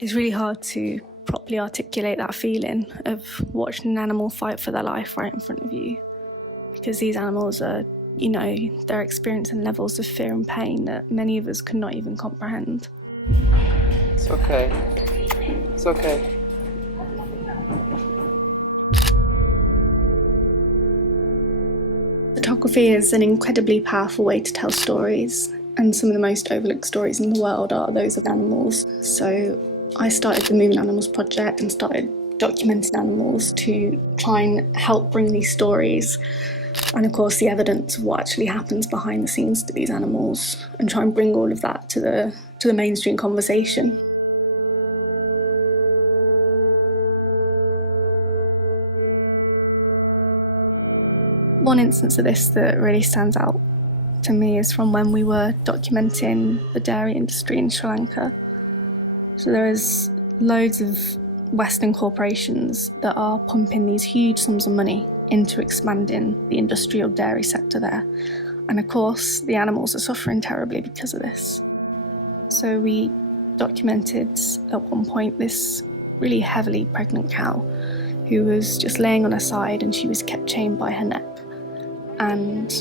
It's really hard to properly articulate that feeling of watching an animal fight for their life right in front of you, because these animals are, they're experiencing levels of fear and pain that many of us could not even comprehend. It's okay. It's okay. Photography is an incredibly powerful way to tell stories, and some of the most overlooked stories in the world are those of animals. So I started the Moving Animals project and started documenting animals to try and help bring these stories and, of course, the evidence of what actually happens behind the scenes to these animals, and try and bring all of that to the mainstream conversation. One instance of this that really stands out to me is from when we were documenting the dairy industry in Sri Lanka. So there is loads of Western corporations that are pumping these huge sums of money into expanding the industrial dairy sector there. And of course, the animals are suffering terribly because of this. So we documented at one point this really heavily pregnant cow who was just laying on her side, and she was kept chained by her neck. And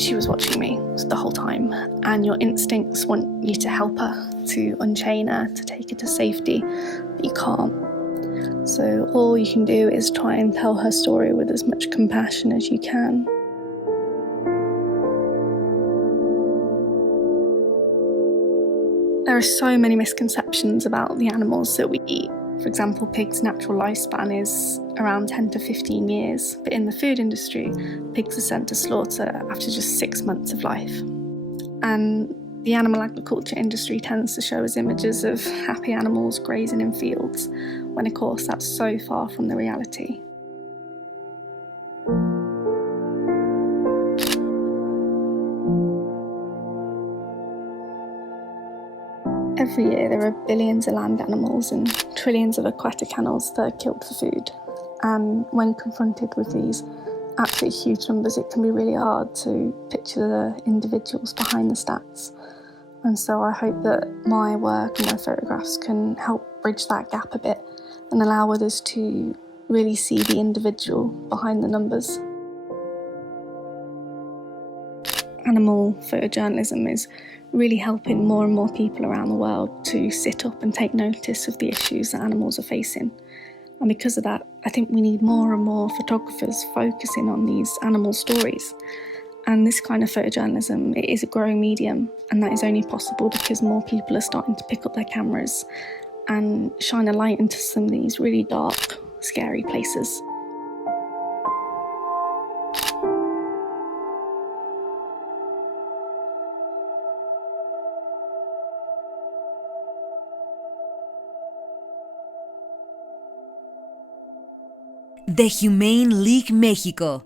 she was watching me the whole time, and your instincts want you to help her, to unchain her, to take her to safety, but you can't. So all you can do is try and tell her story with as much compassion as you can. There are so many misconceptions about the animals that we eat. For example, pigs' natural lifespan is around 10 to 15 years, but in the food industry, pigs are sent to slaughter after just 6 months of life. And the animal agriculture industry tends to show us images of happy animals grazing in fields, when of course that's so far from the reality. Every year there are billions of land animals and trillions of aquatic animals that are killed for food. And when confronted with these absolutely huge numbers, it can be really hard to picture the individuals behind the stats. And so I hope that my work and my photographs can help bridge that gap a bit and allow others to really see the individual behind the numbers. Animal photojournalism is really helping more and more people around the world to sit up and take notice of the issues that animals are facing. And because of that, I think we need more and more photographers focusing on these animal stories. And this kind of photojournalism, it is a growing medium, and that is only possible because more people are starting to pick up their cameras and shine a light into some of these really dark, scary places. The Humane League México.